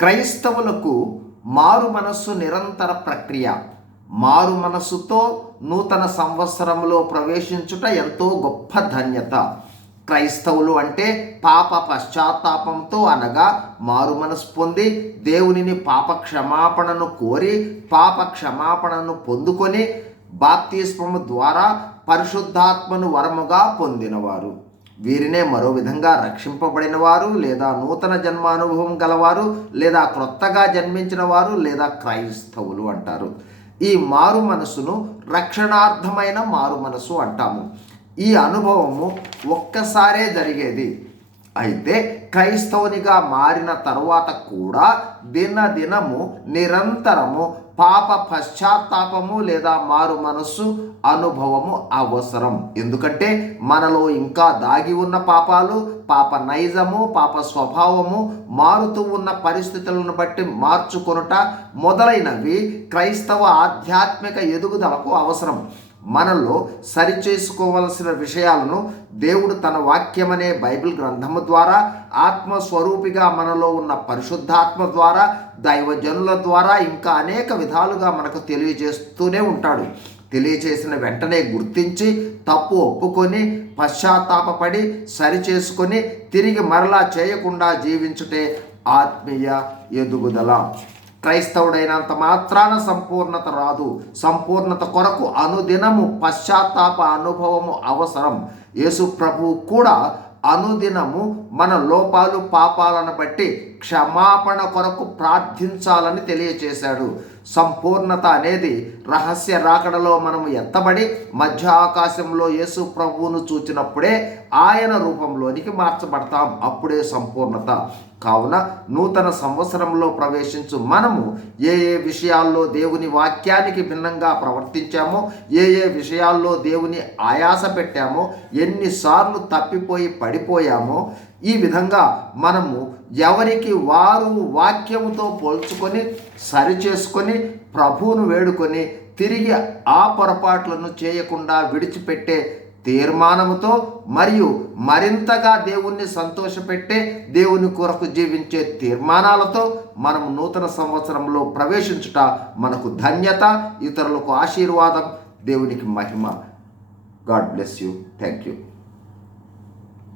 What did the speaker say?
క్రైస్తవులకు మారు మనస్సు నిరంతర ప్రక్రియ. మారు మనస్సుతో నూతన సంవత్సరంలో ప్రవేశించుట ఎంతో గొప్ప ధన్యత. క్రైస్తవులు అంటే పాప పశ్చాత్తాపంతో అనగా మారు మనసు పొంది దేవునిని పాప క్షమాపణను కోరి పాప క్షమాపణను పొందుకొని బాప్తిస్మము ద్వారా పరిశుద్ధాత్మను వరముగా పొందినవారు. వీరినే మరో విధంగా రక్షింపబడిన వారు లేదా నూతన జన్మానుభవం గలవారు లేదా క్రొత్తగా జన్మించిన వారు లేదా క్రైస్తవులు అంటారు. ఈ మారు మనసును రక్షణార్థమైన మారు మనసు అంటాము. ఈ అనుభవము ఒక్కసారే జరిగేది. అయితే క్రైస్తవునిగా మారిన తరువాత కూడా దినదినము నిరంతరము పాప పశ్చాత్తాపము లేదా మారు మనస్సు అనుభవము అవసరం. ఎందుకంటే మనలో ఇంకా దాగి ఉన్న పాపాలు పాప నైజము పాప స్వభావము మారుతూ ఉన్న పరిస్థితులను బట్టి మార్చుకొనుట మొదలైనవి క్రైస్తవ ఆధ్యాత్మిక ఎదుగుదలకు అవసరం. మనలో సరిచేసుకోవలసిన విషయాలను దేవుడు తన వాక్యమనే బైబిల్ గ్రంథము ద్వారా ఆత్మస్వరూపిగా మనలో ఉన్న పరిశుద్ధాత్మ ద్వారా దైవజనుల ద్వారా ఇంకా అనేక విధాలుగా మనకు తెలియజేస్తూనే ఉంటాడు. తెలియజేసిన వెంటనే గుర్తించి తప్పు ఒప్పుకొని పశ్చాత్తాపపడి సరిచేసుకొని తిరిగి మరలా చేయకుండా జీవించుటే ఆత్మీయ ఎదుగుదల. క్రైస్తవుడైనంత మాత్రాన సంపూర్ణత రాదు. సంపూర్ణత కొరకు అనుదినము పశ్చాత్తాప అనుభవము అవసరం. యేసు ప్రభువు కూడా అనుదినము మన లోపాలు పాపాలను బట్టి క్షమాపణ కొరకు ప్రార్థించాలని తెలియచేశాడు. సంపూర్ణత అనేది రహస్య రాకడలో మనము ఎత్తబడి మధ్య ఆకాశంలో యేసు ప్రభువును చూచినప్పుడే ఆయన రూపంలోనికి మార్చబడతాం. అప్పుడే సంపూర్ణత. కావున నూతన సంవత్సరంలో ప్రవేశించు మనము ఏ ఏ విషయాల్లో దేవుని వాక్యానికి భిన్నంగా ప్రవర్తించామో ఏ ఏ విషయాల్లో దేవుని ఆయాస పెట్టామో ఎన్నిసార్లు తప్పిపోయి పడిపోయామో ఈ విధంగా మనము ఎవరికి వారు వాక్యముతో పోల్చుకొని సరిచేసుకొని ప్రభువును వేడుకొని తిరిగి ఆ పొరపాట్లను చేయకుండా విడిచిపెట్టే తీర్మానముతో మరియు మరింతగా దేవుణ్ణి సంతోషపెట్టే దేవుని కొరకు జీవించే తీర్మానాలతో మనం నూతన సంవత్సరంలో ప్రవేశించుట మనకు ధన్యత ఇతరులకు ఆశీర్వాదం దేవునికి మహిమ. God bless you. Thank you